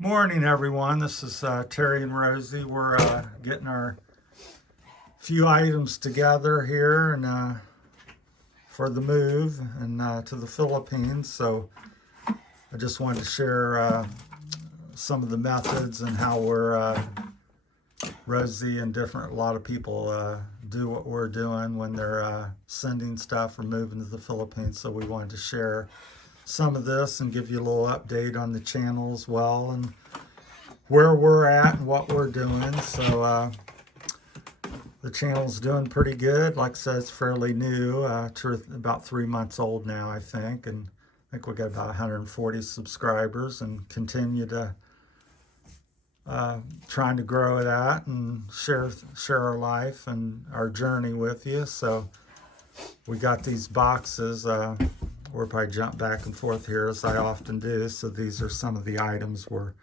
Morning, everyone. This is Terry and Rosie. We're getting our few items together here and for the move and to the Philippines. So I just wanted to share some of the methods and how we're Rosie and a lot of people do what we're doing when they're sending stuff or moving to the Philippines. So we wanted to share some of this and give you a little update on the channel as well and where we're at and what we're doing. So the channel's doing pretty good. Like I said, it's fairly new, about 3 months old now, I think, and I think we got about 140 subscribers and continue to trying to grow that and share our life and our journey with you. So we got these boxes. We'll probably jump back and forth here as I often do. So these are some of the items we're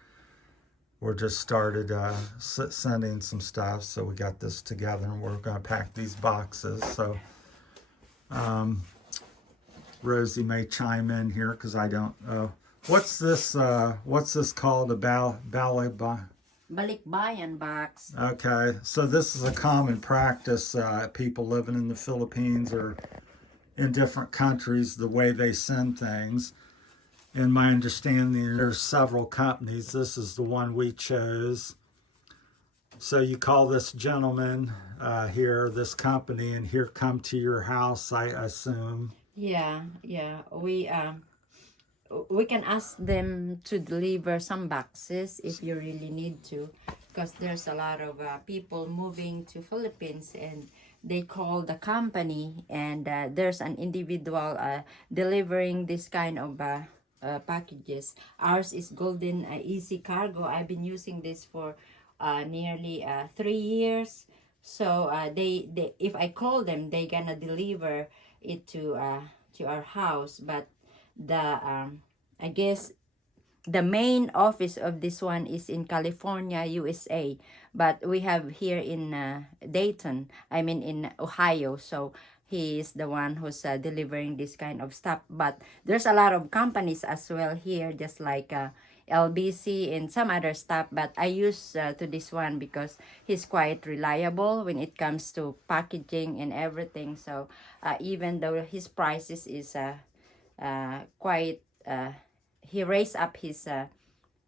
just started sending some stuff. So we got this together and we're going to pack these boxes. So Rosie may chime in here because I don't know. What's this called? Balikbayan box. Okay, so this is a common practice. People living in the Philippines or in different countries, the way they send things. In my understanding, there's several companies. This is the one we chose. So you call this gentleman here, this company, and here come to your house, I assume. Yeah. We can ask them to deliver some boxes if you really need to, because there's a lot of people moving to Philippines and they call the company and there's an individual delivering this kind of packages. Ours is Golden Easy Cargo. I've been using this for nearly 3 years. So they if I call them, they gonna deliver it to our house. But the I guess the main office of this one is in California, USA, but we have here in Dayton, I mean in Ohio. So he is the one who's delivering this kind of stuff. But there's a lot of companies as well here, just like LBC and some other stuff. But I use to this one because he's quite reliable when it comes to packaging and everything. So even though his prices is quite he raised up his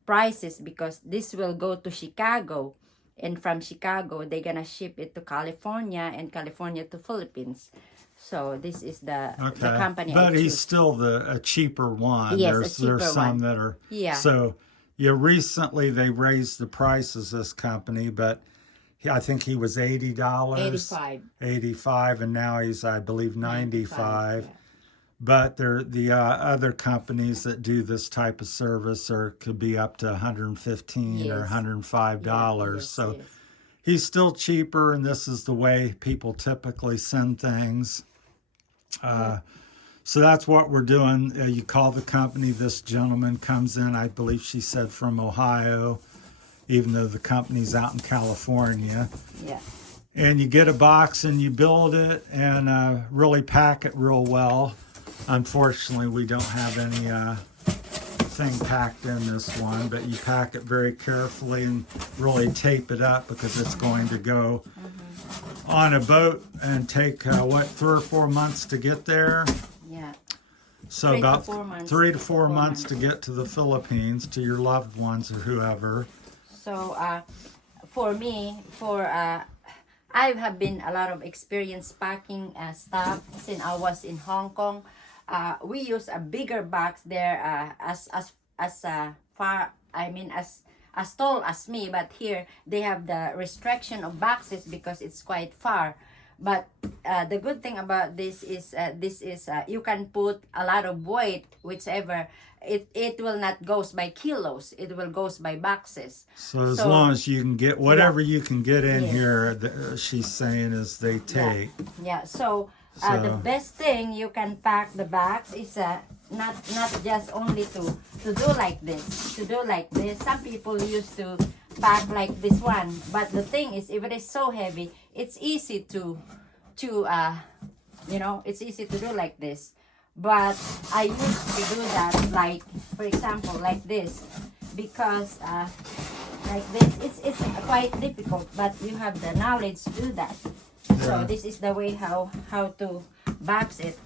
prices because this will go to Chicago, and from Chicago they're gonna ship it to California and California to Philippines. So this is the company. But he's still a cheaper one. Yes, there's some one that are So recently they raised the prices, this company, but I think he was $80, 85, and now he's, I believe, 95. But the other companies that do this type of service could be up to $115 or $105. So he's still cheaper, and this is the way people typically send things. So that's what we're doing. You call the company. This gentleman comes in, I believe she said from Ohio, even though the company's out in California. Yeah. And you get a box and you build it and really pack it real well. Unfortunately, we don't have any thing packed in this one, but you pack it very carefully and really tape it up because it's going to go on a boat and take 3 or 4 months to get there. Yeah. So about 3 to 4 months to get to the Philippines, to your loved ones or whoever. So for me, I have been a lot of experience packing stuff since I was in Hong Kong. We use a bigger box there as far, I mean as tall as me, but here they have the restriction of boxes because it's quite far. But the good thing about this is you can put a lot of weight, whichever. It will not goes by kilos, it will goes by boxes. So as long as you can get whatever you can get in here, she's saying is they take. So the best thing you can pack the box is not just only to do like this. Some people used to pack like this one, but the thing is, if it is so heavy, it's easy to it's easy to do like this. But I used to do that, like for example like this. because like this, it's quite difficult, but you have the knowledge to do that. So Yeah. this is the way how to box it,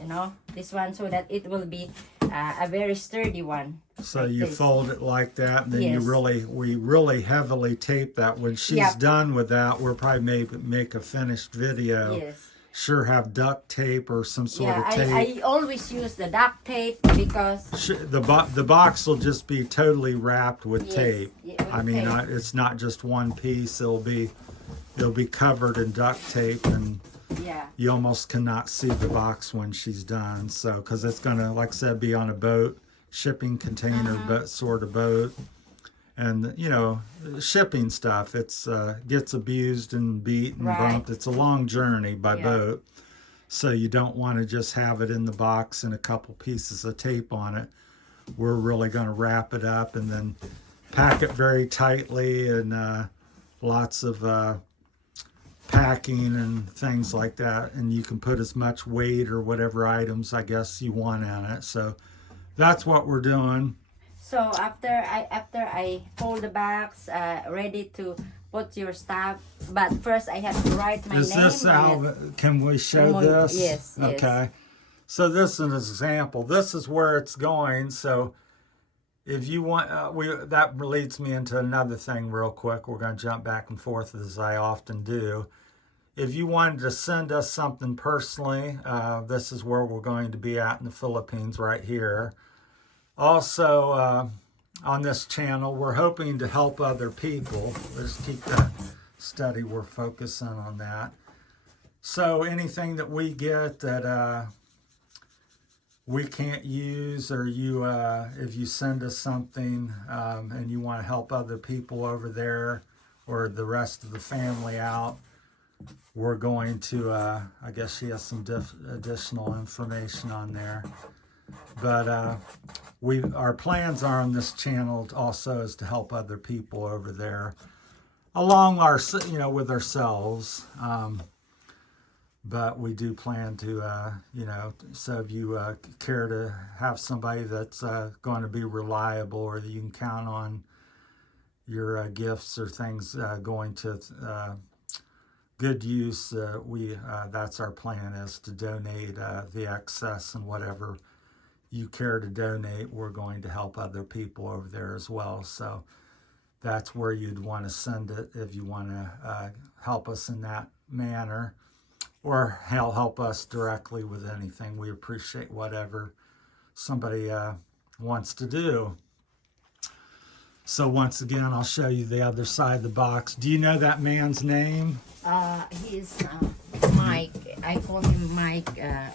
you know, this one, so that it will be a very sturdy one. So like you this. fold it like that, and then Yes. we really heavily tape that. When she's Yep. done with that, we'll probably make a finished video. Yes. Sure, have duct tape or some sort Yeah, of tape. I always use the duct tape because The box will just be totally wrapped with Yes, tape. yeah, with I mean, tape. it's not just one piece. It'll be covered in duct tape, and yeah, you almost cannot see the box when she's done. So, because it's gonna, like I said, be on a boat, shipping container, boat sort of boat, and you know, shipping stuff. It's gets abused and beat and Right. bumped. It's a long journey by Yeah. boat. So you don't want to just have it in the box and a couple pieces of tape on it. We're really going to wrap it up and then pack it very tightly, and lots of packing and things like that. And you can put as much weight or whatever items I guess you want on it. So that's what we're doing. so after I fold the box, ready to put your stuff, but first I have to write my Is name this on it. how, can we show Mo- this? yes, yes. Okay. So this is an example. This is where it's going. So if you want, that leads me into another thing real quick. We're going to jump back and forth as I often do. If you wanted to send us something personally, this is where we're going to be at in the Philippines right here. Also, on this channel, we're hoping to help other people. Let's keep that study. We're focusing on that. So anything that we get that we can't use, or you, if you send us something and you want to help other people over there or the rest of the family out, we're going to, I guess she has some additional information on there. But our plans are on this channel also is to help other people over there along our, with ourselves. But we do plan to, so if you care to have somebody that's going to be reliable, or that you can count on your gifts or things going to good use, that's our plan, is to donate the excess, and whatever you care to donate, we're going to help other people over there as well. So that's where you'd want to send it if you want to help us in that manner, or help us directly with anything. We appreciate whatever somebody wants to do. So once again, I'll show you the other side of the box. Do you know that man's name? He's Mike. I call him Mike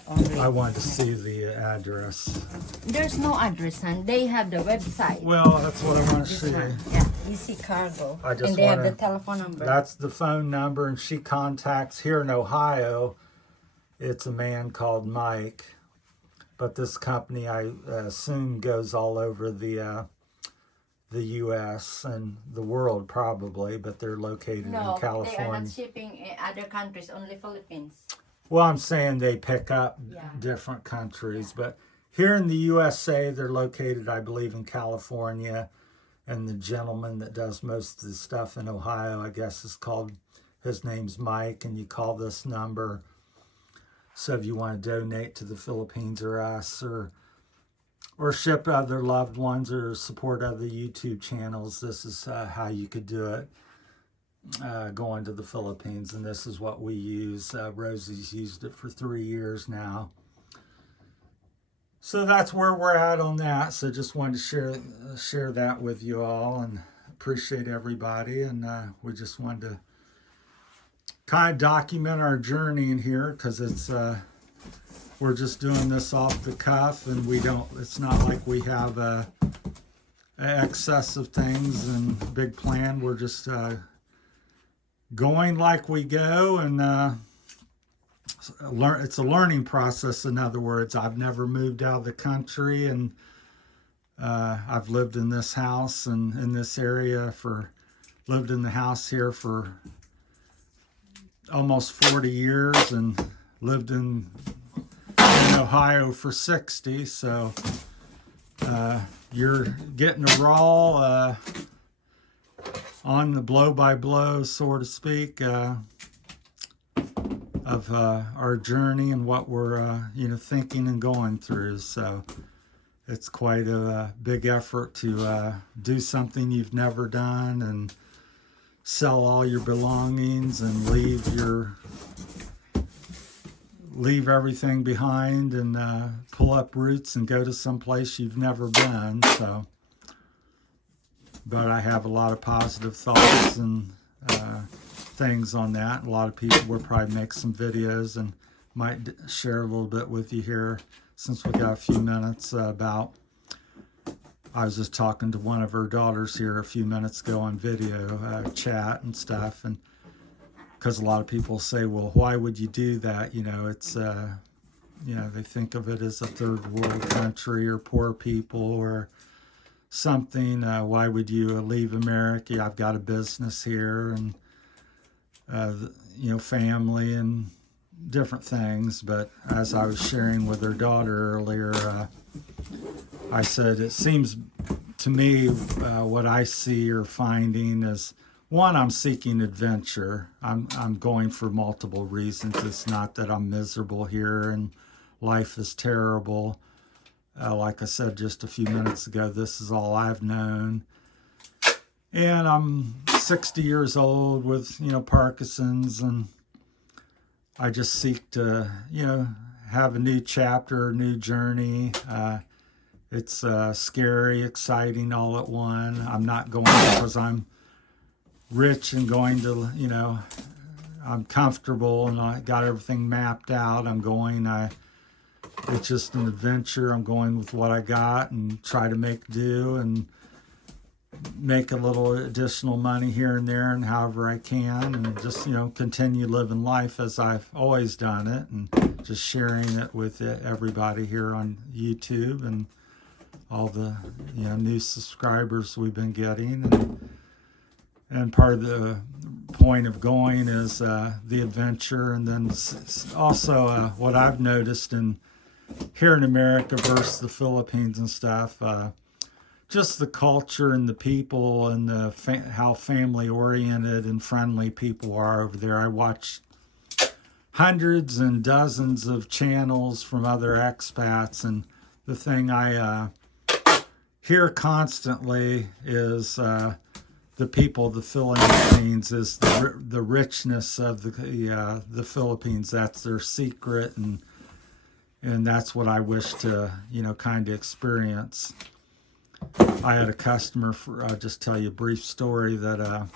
only. I wanted to see the address. There's no address, and they have the website. Well, that's what I want to This see. one. Yeah, Easy Cargo. I just and they have wanna- the telephone number. That's the phone number, and she contacts here in Ohio. It's a man called Mike, but this company, I assume, goes all over the U.S. and the world probably, but they're located no, in they are California. not shipping in other countries, only Philippines. Well, I'm saying they pick up Yeah. different countries, but here in the USA, they're located, I believe, in California. And the gentleman that does most of the stuff in Ohio, I guess, his name's Mike, and you call this number. So if you want to donate to the Philippines or us, or ship other loved ones, or support other YouTube channels, this is how you could do it. Going to the Philippines, and this is what we use. Rosie's used it for 3 years now. So that's where we're at on that. So just wanted to share that with you all, and appreciate everybody. And we just wanted to kind of document our journey in here, because it's we're just doing this off the cuff, and it's not like we have a excess of things and big plan. We're just going like we go, and it's a learning process. In other words, I've never moved out of the country, and I've lived in this house and in this area lived in the house here for almost 40 years, and lived in Ohio for 60. So you're getting a raw on the blow-by-blow, so to speak, of our journey and what we're thinking and going through. So it's quite a big effort to do something you've never done and sell all your belongings and leave everything behind and pull up roots and go to some place you've never been. So, but I have a lot of positive thoughts and things on that. A lot of people will probably make some videos and might share a little bit with you here, since we got a few minutes, about, I was just talking to one of her daughters here a few minutes ago on video, chat and stuff, and because a lot of people say, well, why would you do that? It's, they think of it as a third world country or poor people or something. Why would you leave America? I've got a business here and, family and different things. But as I was sharing with her daughter earlier, I said, it seems to me what I see or finding is, one, I'm seeking adventure. I'm going for multiple reasons. It's not that I'm miserable here and life is terrible. Like I said just a few minutes ago, this is all I've known. And I'm 60 years old with, Parkinson's, and I just seek to, have a new chapter, a new journey. It's scary, exciting all at one. I'm not going because I'm rich and going to, I'm comfortable and I got everything mapped out. I'm going, it's just an adventure. I'm going with what I got and try to make do and make a little additional money here and there and however I can, and just, continue living life as I've always done it, and just sharing it with everybody here on YouTube and all the, new subscribers we've been getting. And part of the point of going is the adventure, and then also what I've noticed here in America versus the Philippines and stuff, just the culture and the people and how family oriented and friendly people are over there. I watch hundreds and dozens of channels from other expats, and the thing I hear constantly is the people of the Philippines is the richness of the Philippines. That's their secret, and that's what I wish to kind of experience. I had a customer, I'll just tell you a brief story, that a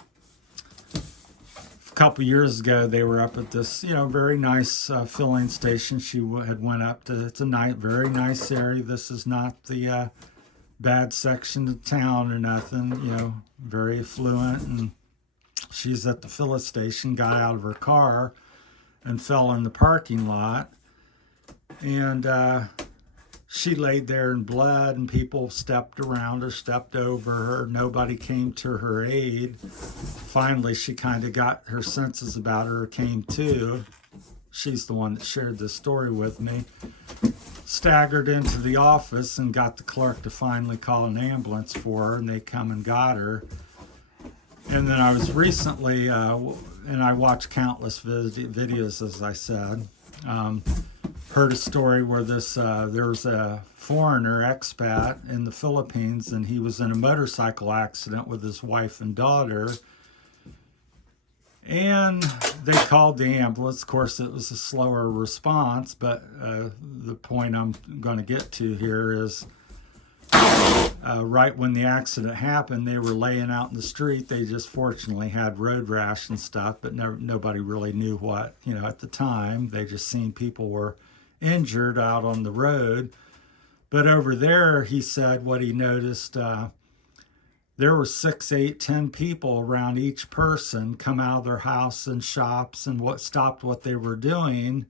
couple years ago they were up at this very nice filling station. She had went up to, it's a very nice area. This is not the bad section of town or nothing, very affluent, and she's at the filling station, got out of her car and fell in the parking lot, and she laid there in blood, and people stepped around her, stepped over her. Nobody came to her aid. Finally, she kind of got her senses about her, came to. She's the one that shared this story with me. Staggered into the office and got the clerk to finally call an ambulance for her, and they come and got her. And then I was recently, and I watched countless videos, as I said, heard a story where there was a foreigner expat in the Philippines, and he was in a motorcycle accident with his wife and daughter. And they called the ambulance. Of course, it was a slower response, but the point I'm going to get to here is right when the accident happened, they were laying out in the street. They just fortunately had road rash and stuff, but nobody really knew what, at the time. They just seen people were injured out on the road. But over there, he said what he noticed, there were 6, 8, 10 people around each person come out of their house and shops and stopped what they were doing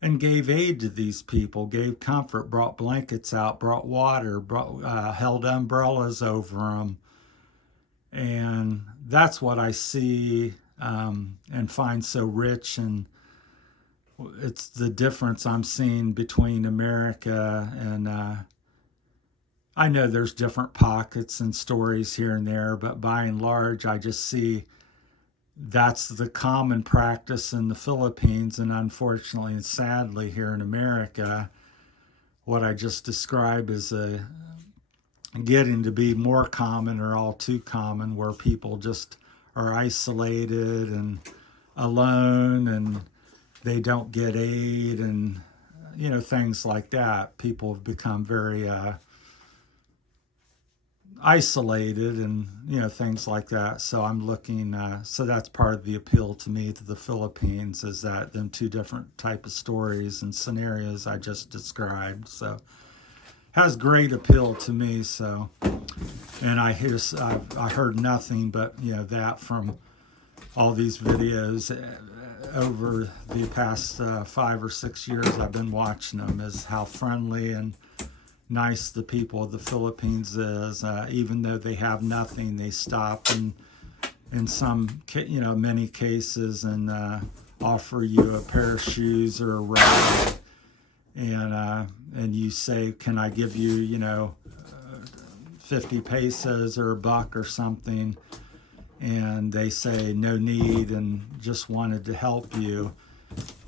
and gave aid to these people, gave comfort, brought blankets out, brought water, held umbrellas over them. And that's what I see and find so rich, and it's the difference I'm seeing between America and I know there's different pockets and stories here and there, but by and large, I just see that's the common practice in the Philippines, and unfortunately and sadly here in America, what I just described is getting to be more common or all too common, where people just are isolated and alone and they don't get aid and things like that. People have become very isolated and things like that. So I'm looking, so that's part of the appeal to me to the Philippines, is that them two different type of stories and scenarios I just described. So has great appeal to me. So, and I heard nothing but that from all these videos over the past 5 or 6 years I've been watching them, is how friendly and nice the people of the Philippines is. Even though they have nothing, they stop and in some many cases and offer you a pair of shoes or a ride, and you say, can I give you 50 pesos or a buck or something, and they say no need and just wanted to help you,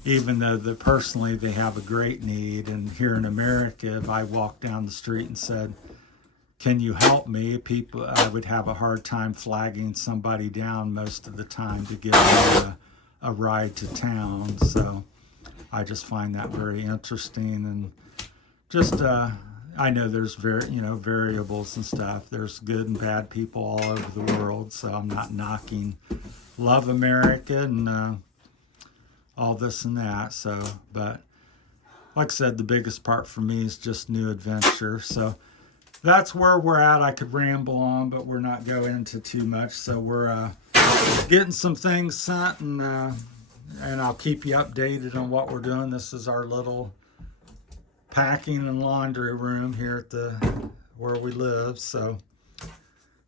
even though personally they have a great need. And here in America, if I walked down the street and said, can you help me, I would have a hard time flagging somebody down most of the time to give me a ride to town. So I just find that very interesting. And just I know there's variables and stuff. There's good and bad people all over the world, so I'm not knocking. Love America and all this and that. So, but like I said, the biggest part for me is just new adventure. So that's where we're at. I could ramble on, but we're not going into too much. So we're getting some things sent, and I'll keep you updated on what we're doing. This is our little packing and laundry room here at where we live. So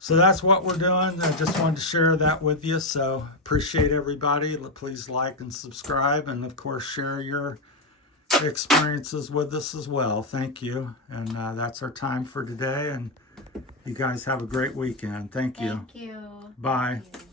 that's what we're doing. I just wanted to share that with you. So appreciate everybody. Please like and subscribe, and of course share your experiences with us as well. Thank you. And that's our time for today, and you guys have a great weekend. Thank you. Thank you. Bye. Thank you.